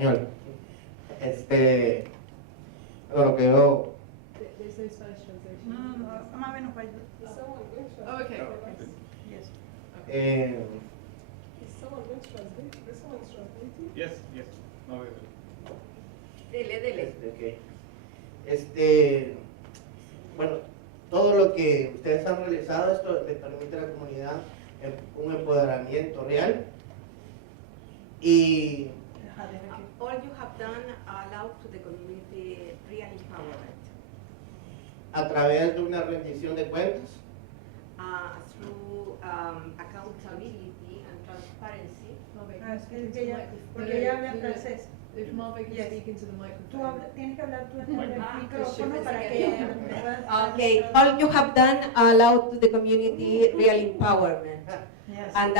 español. Lo que yo... There's no Spanish translation. No, más o menos para allá. Oh, okay. Yes. Is someone going to translate? Is someone translating? Yes, yes. No, Dele. Ok. Bueno, todo lo que ustedes han realizado, esto le permite a la comunidad un empoderamiento real y All you have done allow to the community real empowerment a través de una rendición de cuentas through accountability and transparency. Porque ella habla francés. If Marvin can Yes. speak into the Tú microphone. tienes que hablar tú en el Ah, micrófono para sí. que... Okay, all you have done allow to the community real empowerment. Yes. And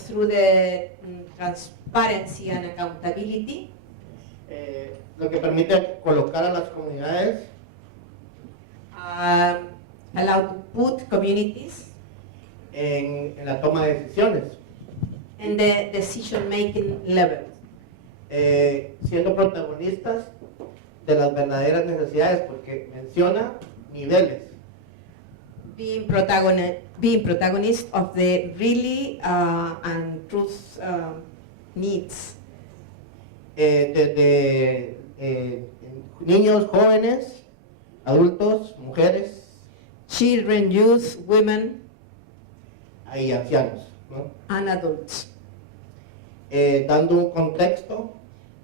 through the transparency and accountability, lo que permite colocar a las comunidades allow to put communities en la toma de decisiones, in the decision-making level, siendo protagonistas de las verdaderas necesidades, porque menciona niveles. being protagonist of the really and truth needs. Desde niños, jóvenes, adultos, mujeres Children, youth, women, y ancianos, ¿no? and adults, Dando un contexto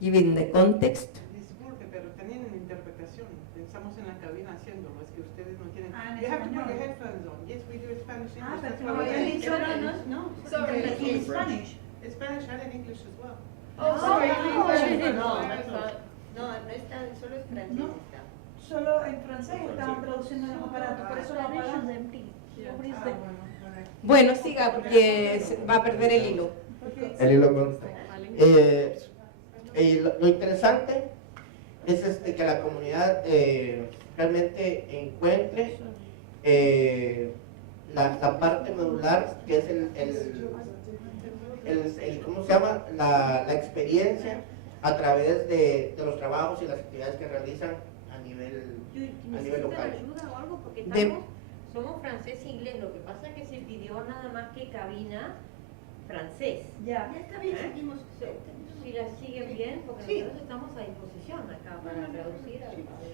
giving the context. Disculpe, pero tienen interpretación. Pensamos en la cabina haciéndolo, es que ustedes no tienen. Ah, en You have to put español. your headphones on. Yes, we do Spanish English. Ah, That's pero why no we había have dicho no. Sorry. In Spanish. Spanish and in English as well. Oh, sorry. no, No está, solo es No. Solo en francés estaban traduciendo los aparatos, por eso lo apagamos. Bueno, siga porque se va a perder el hilo. el hilo consta. Lo interesante es que la comunidad realmente encuentre la parte medular, que es el ¿cómo se llama? La experiencia a través de los trabajos y las actividades que realizan a nivel local. ayuda o algo? Porque De- somos francés e inglés, lo que pasa es que se pidió nada más que cabina francés. Ya. está bien, seguimos. Si la siguen bien, porque nosotros estamos a disposición acá para traducir.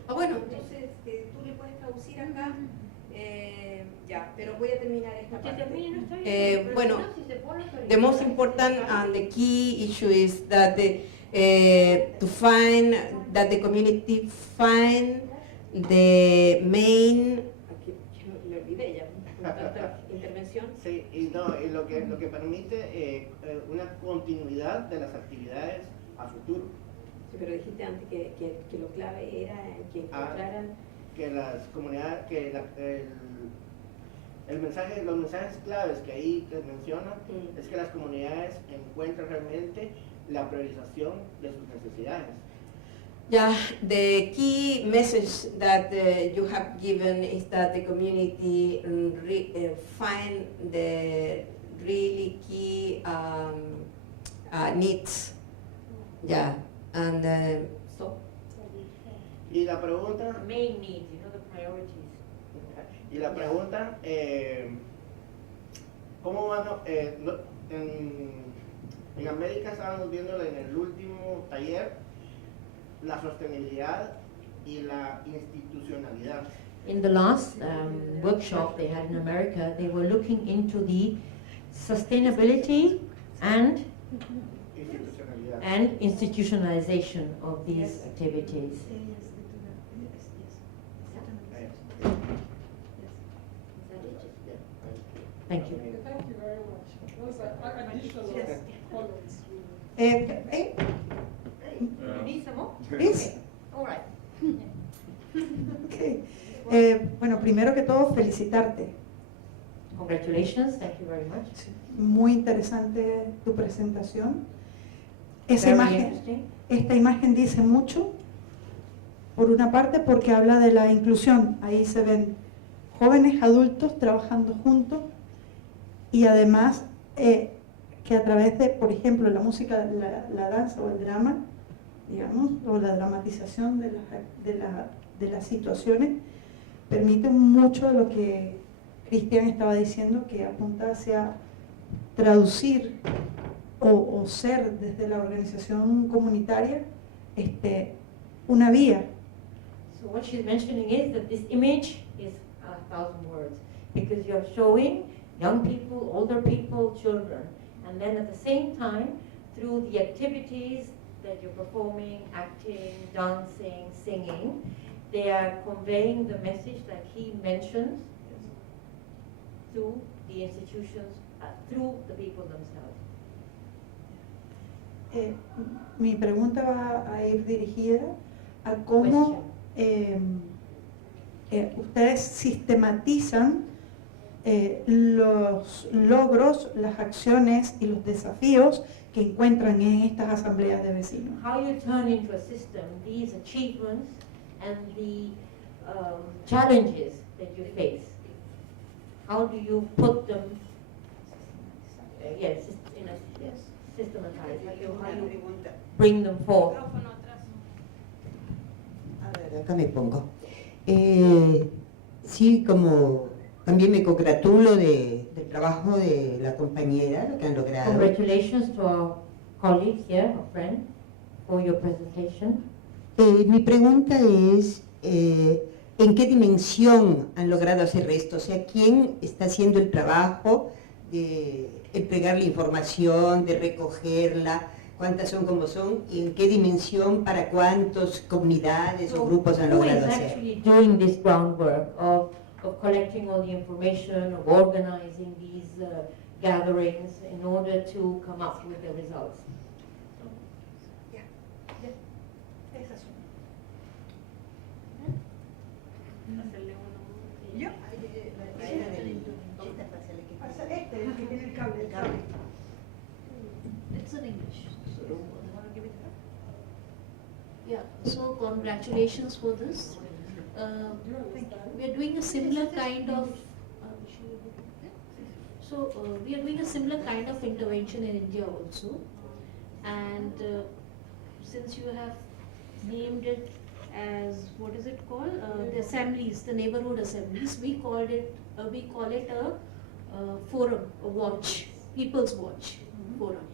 Bueno, entonces tú le puedes traducir acá. Ya, pero voy a terminar esta Que parte. termine, no está bien. Pero Bueno, si no, si se pone the most important and the key issue is that to find that the community find the main. Aquí, me olvidé ya con tanta intervención. Sí, y lo que permite una continuidad de las actividades a futuro, Sí, pero dijiste antes que lo clave era que encontraran. que las comunidades, los mensajes claves que ahí que menciona es que las comunidades encuentran realmente la priorización de sus necesidades. Yeah, the key message that you have given is that the community find the really key needs. Yeah, and so. Y la pregunta, main needs, the priorities. ¿cómo van en América estábamos viendo en el último taller la sostenibilidad y la institucionalidad? In the last workshop they had in America, they were looking into the sustainability and institutionalization of these activities. Thank you. Thank you very much. Those are additional Yes. comments. Need some more? Please. All right. Okay. Bueno, primero que todo, felicitarte. Congratulations, thank you very much. Muy interesante tu presentación. Esa Very imagen, interesting. esta imagen dice mucho, por una parte porque habla de la inclusión. Ahí se ven jóvenes adultos trabajando juntos y además que a través de, por ejemplo, la música, la danza o el drama, digamos, o la dramatización de las situaciones, permiten mucho de lo que Cristian estaba diciendo, que apunta hacia traducir o ser desde la organización comunitaria una vía. So what she's mentioning is that this image is 1,000 words, because you're showing young people, older people, children, and then at the same time, through the activities that you're performing, acting, dancing, singing, they are conveying the message that he mentions through the institutions, through the people themselves. Mi pregunta va a ir dirigida a cómo ustedes sistematizan los logros, las acciones y los desafíos que encuentran en estas asambleas de vecinos. How you turn into a system these achievements and the challenges that you face. How do you put them, systematize, how you bring them forth? A ver, acá me pongo. Sí, como también me congratulo del trabajo de la compañera, lo que han logrado. Congratulations to our colleague here, our friend, for your presentation. Mi pregunta es, ¿en qué dimensión han logrado hacer esto? O sea, ¿quién está haciendo el trabajo de entregar la información, de recogerla? ¿Cuántas son como son? ¿Y en qué dimensión, para cuántas comunidades o grupos han logrado Who is hacer? actually doing this groundwork of collecting all the information, of organizing these gatherings in order to come up with the results? It's in English. So, yeah, so congratulations for this. We are doing a similar kind of we are doing a similar kind of intervention in India also, and since you have named it as, what is it called, the assemblies, the neighborhood assemblies, we call it a forum, a watch, people's watch forum.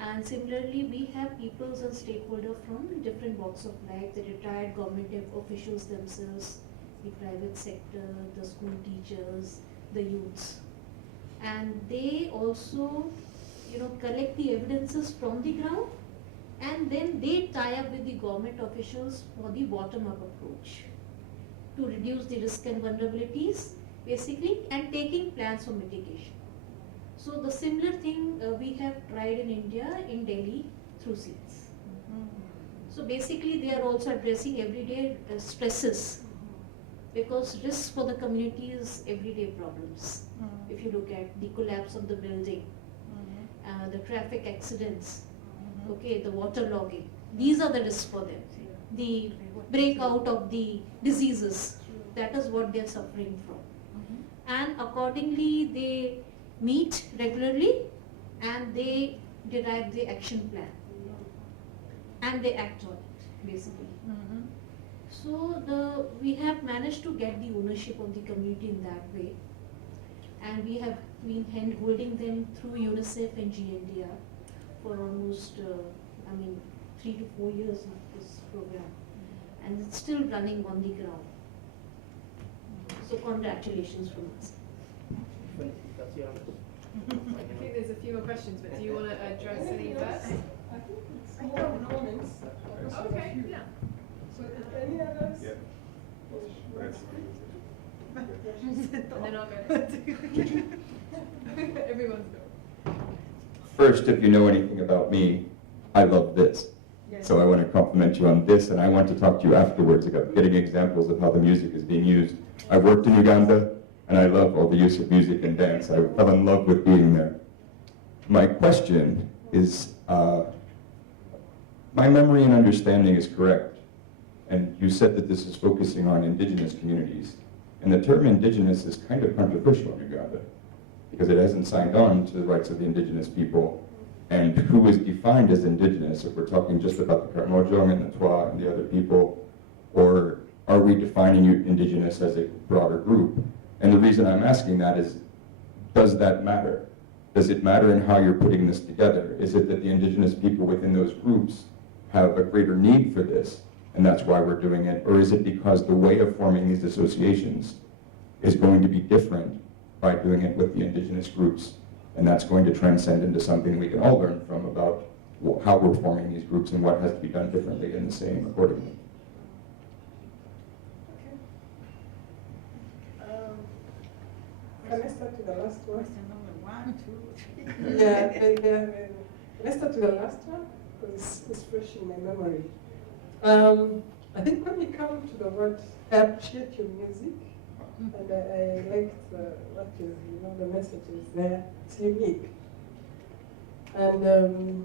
And similarly, we have peoples and stakeholders from different walks of life, the retired government officials themselves, the private sector, the school teachers, the youths. And they also, collect the evidences from the ground, and then they tie up with the government officials for the bottom-up approach to reduce the risk and vulnerabilities, basically, and taking plans for mitigation. So the similar thing we have tried in India, in Delhi, through SEALs. So basically they are also addressing everyday stresses, because risks for the community is everyday problems. If you look at the collapse of the building, the traffic accidents, okay, the water logging, these are the risks for them. The breakout of the diseases, that is what they are suffering from. And accordingly they meet regularly and they derive the action plan and they act on it, basically. So we have managed to get the ownership of the community in that way, and we have been hand-holding them through UNICEF and GNDR for almost 3 to 4 years of this program, and it's still running on the ground. So congratulations from us. I think there's a few more questions, but do you want to address any first? I have comments. Okay, yeah. So any others? Yeah. And then I'll go. Everyone's go. First, if you know anything about me, I love this. So I want to compliment you on this, and I want to talk to you afterwards about getting examples of how the music is being used. I worked in Uganda, and I love all the use of music and dance. I fell in love with being there. My question is, my memory and understanding is correct, and you said that this is focusing on indigenous communities. And the term indigenous is kind of controversial in Uganda, because it hasn't signed on to the rights of the indigenous people, and who is defined as indigenous, if we're talking just about the Karamojong and the Twa and the other people, or are we defining indigenous as a broader group? And the reason I'm asking that is, does that matter? Does it matter in how you're putting this together? Is it that the indigenous people within those groups have a greater need for this, and that's why we're doing it? Or is it because the way of forming these associations is going to be different by doing it with the indigenous groups? And that's going to transcend into something we can all learn from about how we're forming these groups and what has to be done differently and the same accordingly. Can I start with the last one? Yeah, let's start with the last one, because it's fresh in my memory. I think when we come to the word, I appreciate your music, and I liked what is, the message is there. It's unique. And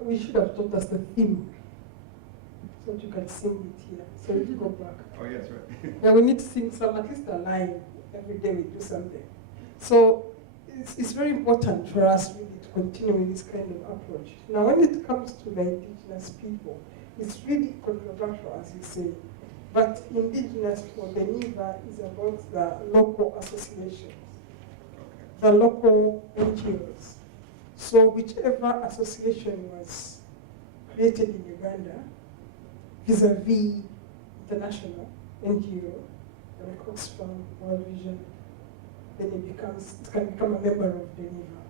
we should have taught us the theme, so that you can sing it here, so we go back. Oh, yes, right. Yeah, we need to sing some, at least a line. Every day we do something. So it's very important for us really to continue with this kind of approach. Now when it comes to the indigenous people, it's really controversial, as you say. But indigenous for the NIVA is about the local associations, the local NGOs. So whichever association was created in Uganda vis-a-vis international NGO, Oxfam, World Vision, then it can become a member of the NIVA.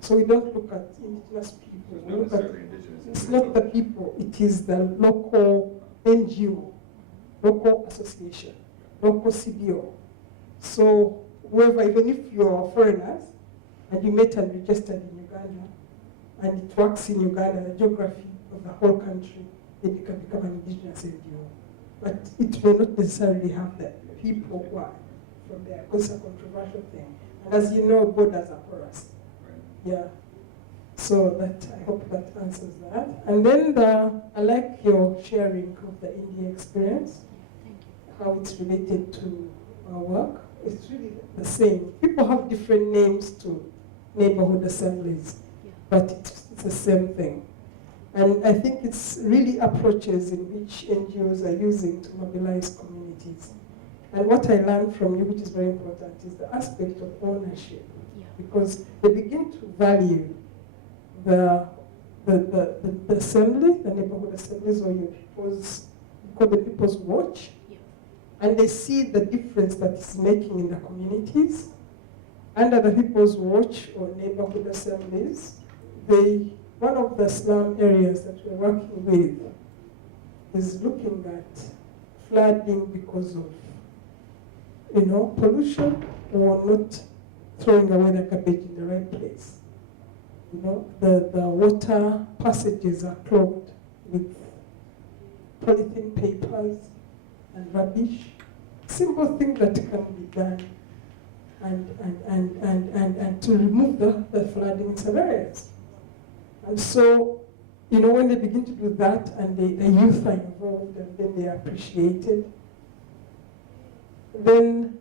So we don't look at indigenous people. We look at, it's not the people, it is the local NGO, local association, local CBO. So whoever, even if you're foreigners and you met and registered in Uganda, and it works in Uganda, the geography of the whole country, then you can become an indigenous NGO. But it may not necessarily have that. People who are from there, because it's a controversial thing. And as you know, borders are porous. Right. Yeah. So that, I hope that answers that. And then I like your sharing of the India experience, how it's related to our work. It's really the same. People have different names to neighborhood assemblies, but it's the same thing. And I think it's really approaches in which NGOs are using to mobilize communities. And what I learned from you, which is very important, is the aspect of ownership. Yeah. Because they begin to value the assembly, the neighborhood assemblies, or your people's, called the People's Watch. Yeah. And they see the difference that it's making in the communities. Under the People's Watch or neighborhood assemblies, one of the slum areas that we're working with is looking at flooding because of pollution or not throwing away the garbage in the right place. The water passages are clogged with polythene papers and rubbish. Simple things that can be done and to remove the flooding in some areas. And so, when they begin to do that and the youth are involved and then they are appreciated, then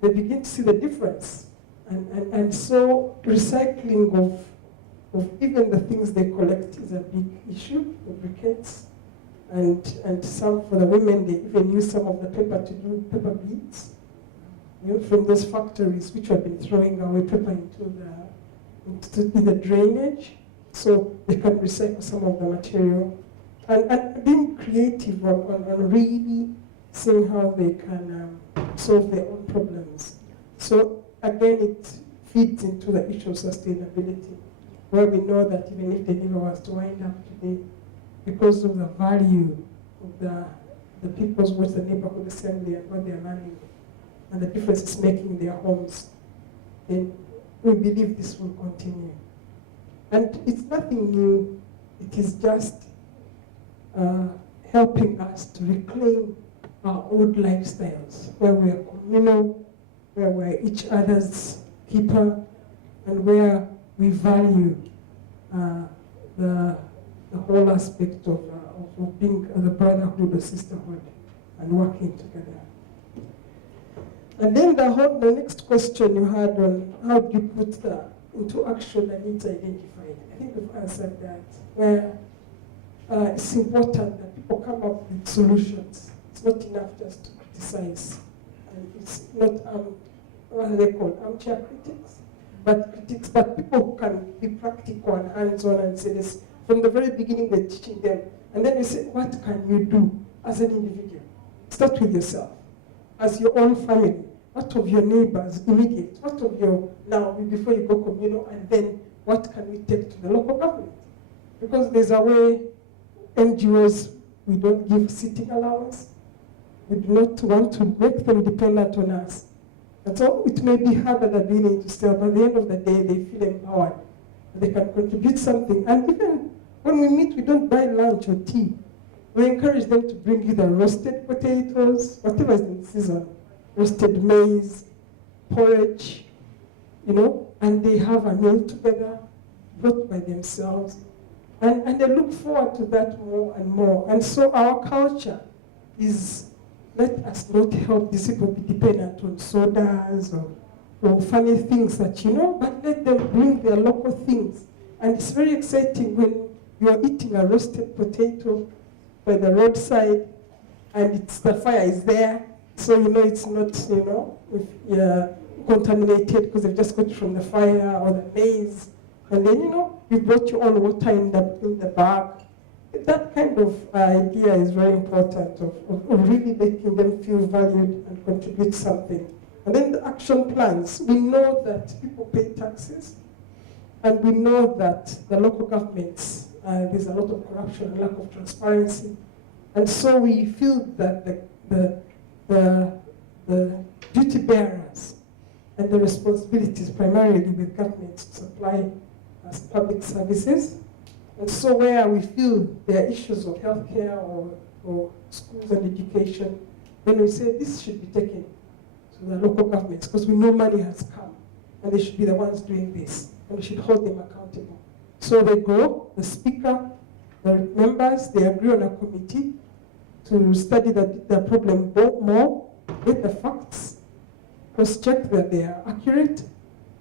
they begin to see the difference. And so recycling of even the things they collect is a big issue, the briquettes. And some, for the women, they even use some of the paper to do paper beads, from those factories which have been throwing away paper into the drainage. So they can recycle some of the material. And being creative on really seeing how they can solve their own problems. So again, it feeds into the issue of sustainability, where we know that even if the NIVA was to wind up today, because of the value of the People's Watch, the Neighbourhood Assembly, and what they're learning, and the difference it's making in their homes, then we believe this will continue. And it's nothing new. It is just helping us to reclaim our old lifestyles, where we are communal, where we're each other's keeper, and where we value the whole aspect of being the brotherhood or sisterhood and working together. And then the next question you had on how do you put into action the needs identified. I think we've answered that, where it's important that people come up with solutions. It's not enough just to criticize. And it's not, what are they called, armchair critics? But people who can be practical and hands-on and say this. From the very beginning, we're teaching them. And then we say, what can you do as an individual? Start with yourself, as your own family. What of your neighbors, immediate? What of your, now, before you go communal, and then what can we take to the local government? Because there's a way NGOs, we don't give sitting allowance. We do not want to make them dependent on us. And so it may be harder than being into sales, but at the end of the day, they feel empowered. They can contribute something. And even when we meet, we don't buy lunch or tea. We encourage them to bring either roasted potatoes, whatever is in season, roasted maize, porridge, you know, and they have a meal together, brought by themselves. And they look forward to that more and more. And so our culture is, let us not help these people be dependent on sodas or funny things that, you know, but let them bring their local things. And it's very exciting when you're eating a roasted potato by the roadside and the fire is there. So, you know, it's not, you know, if you're contaminated because they've just got it from the fire or the maize. And then, you know, you brought your own water in the bag. That kind of idea is very important, of really making them feel valued and contribute something. And then the action plans. We know that people pay taxes, and we know that the local governments, there's a lot of corruption and lack of transparency. And so we feel that the duty bearers and the responsibilities primarily with governments to supply as public services. And so where we feel there are issues of healthcare or schools and education, then we say this should be taken to the local governments because we know money has come and they should be the ones doing this and we should hold them accountable. So they go, the speaker, the members, they agree on a committee to study the problem more, get the facts, cross-check that they are accurate.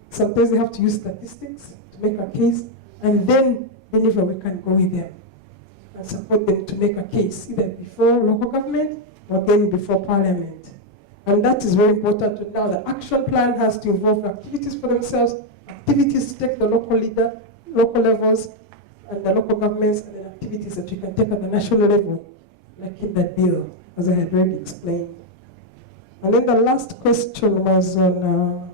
Sometimes they have to use statistics to make a case, and then whenever we can go with them and support them to make a case, either before local government or then before parliament. And that is very important to know. The action plan has to involve activities for themselves, activities to take the local levels and the local governments, and then activities that you can take at the national level, like in that bill, as I had already explained. And then the last question was on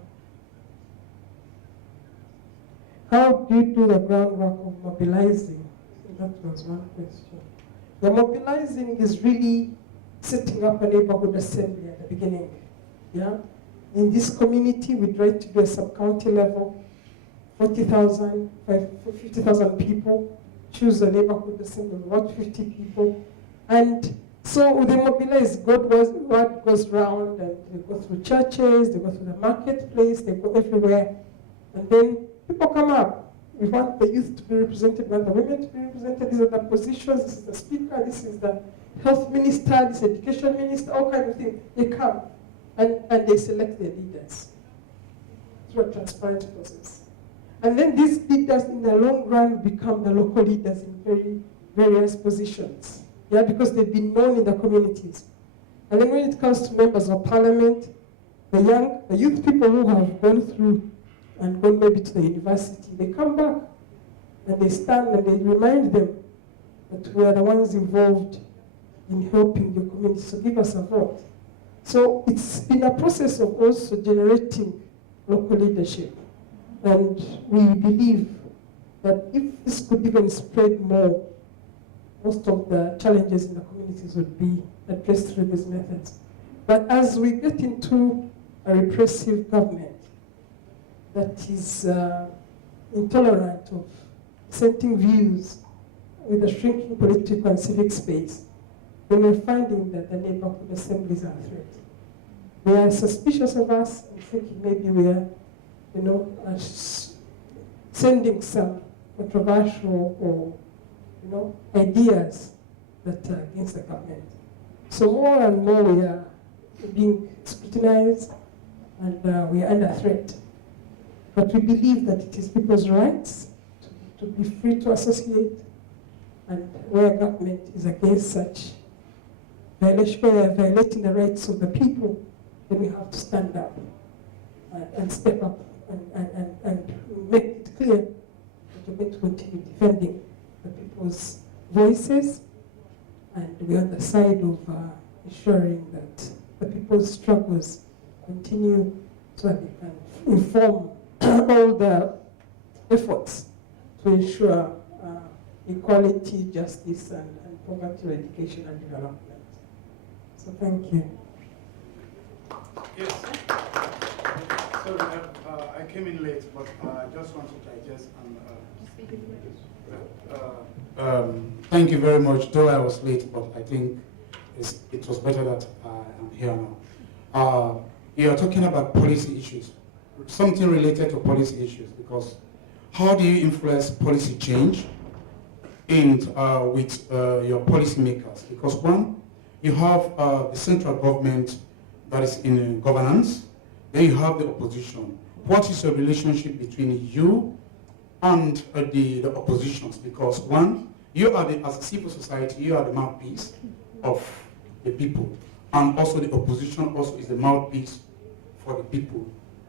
how do you do the groundwork of mobilizing? That was one question. The mobilizing is really setting up a neighborhood assembly at the beginning. Yeah? In this community, we try to do a sub-county level, 40,000, 50,000 people, choose a neighborhood assembly of about 50 people. And so they mobilize, word goes round, and they go through churches, they go through the marketplace, they go everywhere. And then people come up. We want the youth to be represented, we want the women to be represented. These are the positions, this is the speaker, this is the health minister, this education minister, all kinds of things. They come and they select their leaders through a transparent process. And then these leaders in the long run become the local leaders in various positions. Yeah, because they've been known in the communities. And then when it comes to members of parliament, the youth people who have gone through and gone maybe to the university, they come back and they stand and they remind them that we are the ones involved in helping your community, so give us a vote. So it's been a process of also generating local leadership. And we believe that if this could even spread more, most of the challenges in the communities would be addressed through these methods. But as we get into a repressive government that is intolerant of dissenting views with a shrinking political and civic space, then we're finding that the neighborhood assemblies are a threat. They are suspicious of us and thinking maybe we are, sending some controversial or ideas that are against the government. So more and more we are being scrutinized and we are under threat. But we believe that it is people's rights to be free to associate, and where government is against such violation, where they are violating the rights of the people, then we have to stand up and step up and make it clear that we're going to continue defending the people's voices, and we're on the side of ensuring that the people's struggles continue so that they can inform all the efforts to ensure equality, justice, and poverty eradication and development. So thank you. Yes. Sorry, I came in late, but I just want to digest and thank you very much. Though I was late, but I think it was better that I'm here now. You are talking about policy issues, something related to policy issues, because how do you influence policy change with your policymakers? Because one, you have the central government that is in governance, then you have the opposition. What is the relationship between you and the oppositions? Because one, you are as a civil society, you are the mouthpiece of the people, and also the opposition also is the mouthpiece for the people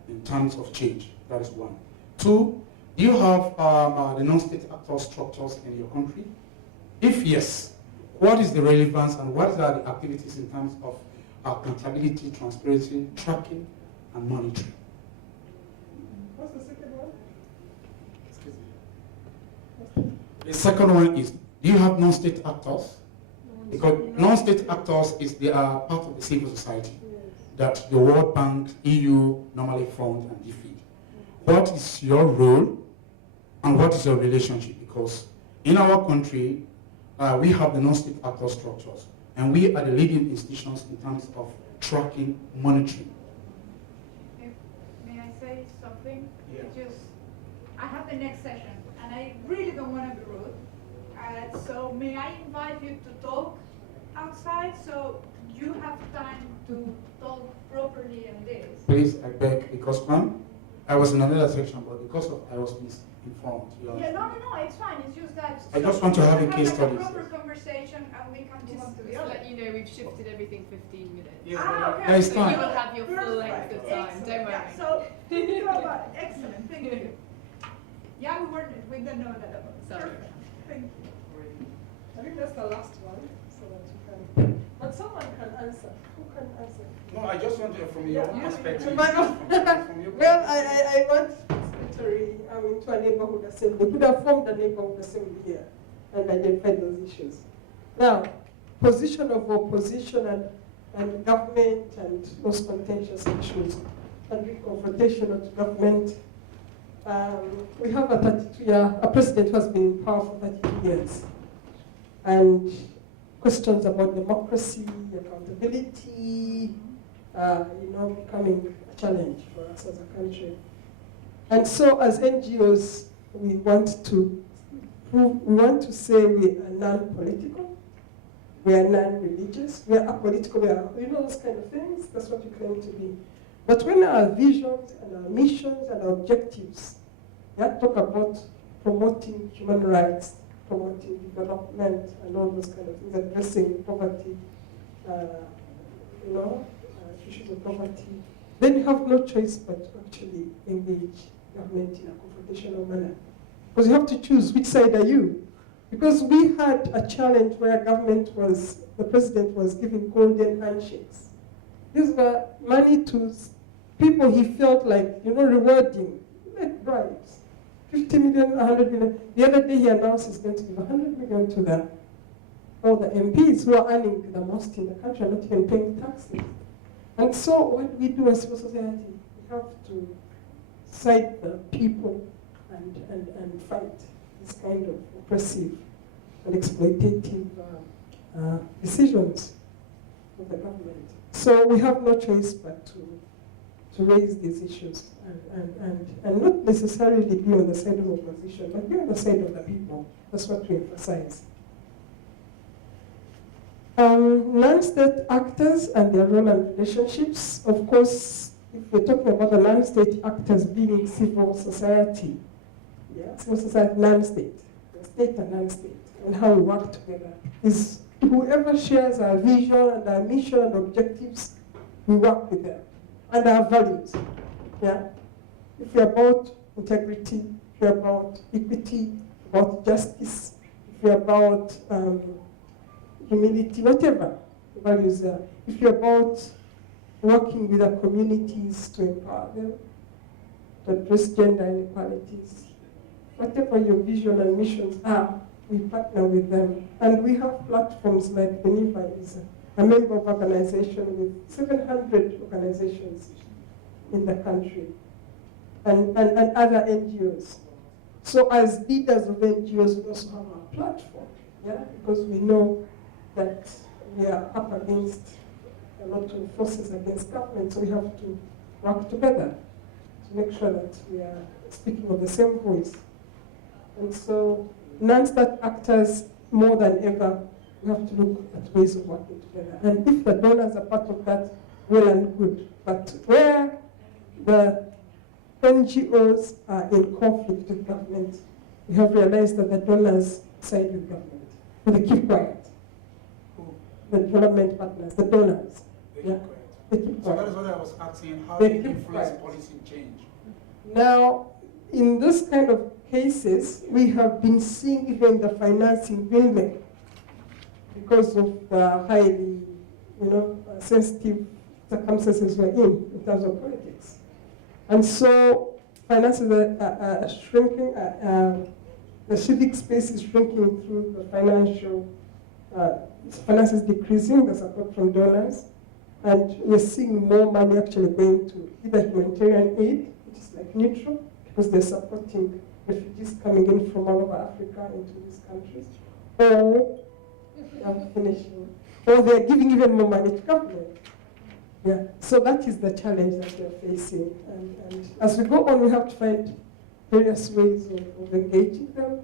in terms of change. That is one. Two, do you have the non-state actor structures in your country? If yes, what is the relevance and what are the activities in terms of accountability, transparency, tracking, and monitoring? What's the second one? Excuse me. The second one is, do you have non-state actors? Because non-state actors they are part of the civil society that the World Bank, EU normally fund and defeat. What is your role and what is your relationship? Because in our country, we have the non-state actor structures, and we are the leading institutions in terms of tracking, monitoring. May I say something? Yeah. Because I have the next session, and I really don't want to be rude. So may I invite you to talk outside so you have time to talk properly on this? Please, I beg, because one, I was in another section, but because I was misinformed. Yeah, no, it's fine. It's just that. I just want to have a case study. A proper conversation, and we can move on to the Just other. let you know we've shifted everything 15 minutes. Yes, Okay. there is So time. you will have your full length of time, Excellent. don't worry. Yeah, so, think about it. Excellent, thank you. Yeah, we didn't know that about. Sorry. Perfect. Thank you. I think that's the last one, so that you can. But someone can answer. Who can answer? No, I just want to, from your perspective. From your well, I want secretary into a neighborhood assembly. We could have formed a neighborhood assembly here and identified those issues. Now, position of opposition and government and those contentious issues and reconfrontation of government. We have a president who has been in power for 30 years. And questions about democracy, accountability, becoming a challenge for us as a country. And so as NGOs, we want to say we are non-political, we are non-religious, we are apolitical, we are, those kind of things, that's what we claim to be. But when our visions and our missions and our objectives, talk about promoting human rights, promoting development and all those kind of things, addressing poverty, issues of poverty, then you have no choice but to actually engage government in a confrontational manner. Because you have to choose which side are you. Because we had a challenge where the president was giving golden handshakes. These were money to people he felt like, rewarding, like bribes. 50 million, 100 million. The other day he announced he's going to give 100 million to all the MPs who are earning the most in the country and not even paying taxes. And so what we do as civil society, we have to cite the people and fight this kind of oppressive and exploitative decisions of the government. So we have no choice but to raise these issues and not necessarily be on the side of opposition, but be on the side of the people. That's what we emphasize. Non-state actors and their role and relationships, of course, if we're talking about the non-state actors being civil society, civil society, non-state, the state and non-state, and how we work together, is whoever shares our vision and our mission and objectives, we work with them, and our values. If we're about integrity, if we're about equity, about justice, if we're about humility, whatever the values are, if you're about working with our communities to empower them, to address gender inequalities, whatever your vision and missions are, we partner with them. And we have platforms like Geneva is a member of organization with 700 organizations in the country, and other NGOs. So as leaders of NGOs, we also have our platform, because we know that we are up against a lot of forces against government, so we have to work together to make sure that we are speaking of the same voice. And so non-state actors, more than ever, we have to look at ways of working together. And if the donors are part of that, well and good. But where the NGOs are in conflict with government, we have realized that the donors side with government. And they keep quiet. The development partners, the donors. They keep quiet. So that is what I was asking, how They do you keep influence quiet. policy change? Now, in this kind of cases, we have been seeing even the financing building because of the highly, sensitive circumstances we're in terms of politics. And so finances are shrinking, the civic space is shrinking through the financial, finances decreasing, the support from donors, and we're seeing more money actually going to either humanitarian aid, which is like neutral, because they're supporting refugees coming in from all over Africa into these countries, or I'm finishing, or they're giving even more money to government. So that is the challenge that we're facing. And as we go on, we have to find various ways of engaging them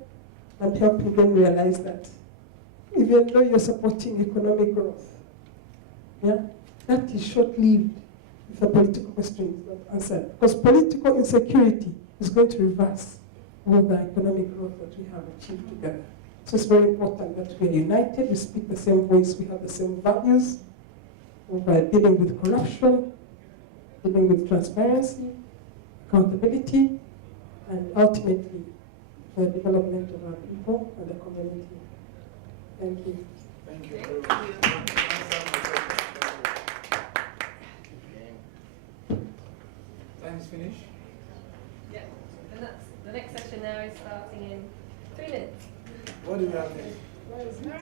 and helping them realize that even though you're supporting economic growth, that is short-lived if the political question is not answered. Because political insecurity is going to reverse all the economic growth that we have achieved together. So it's very important that we're united, we speak the same voice, we have the same values, of dealing with corruption, dealing with transparency, accountability, and ultimately the development of our people and the community. Thank you. Thank you very much. Time is finished. Yeah, and that's the next session now is starting in 3 minutes. What do we have next?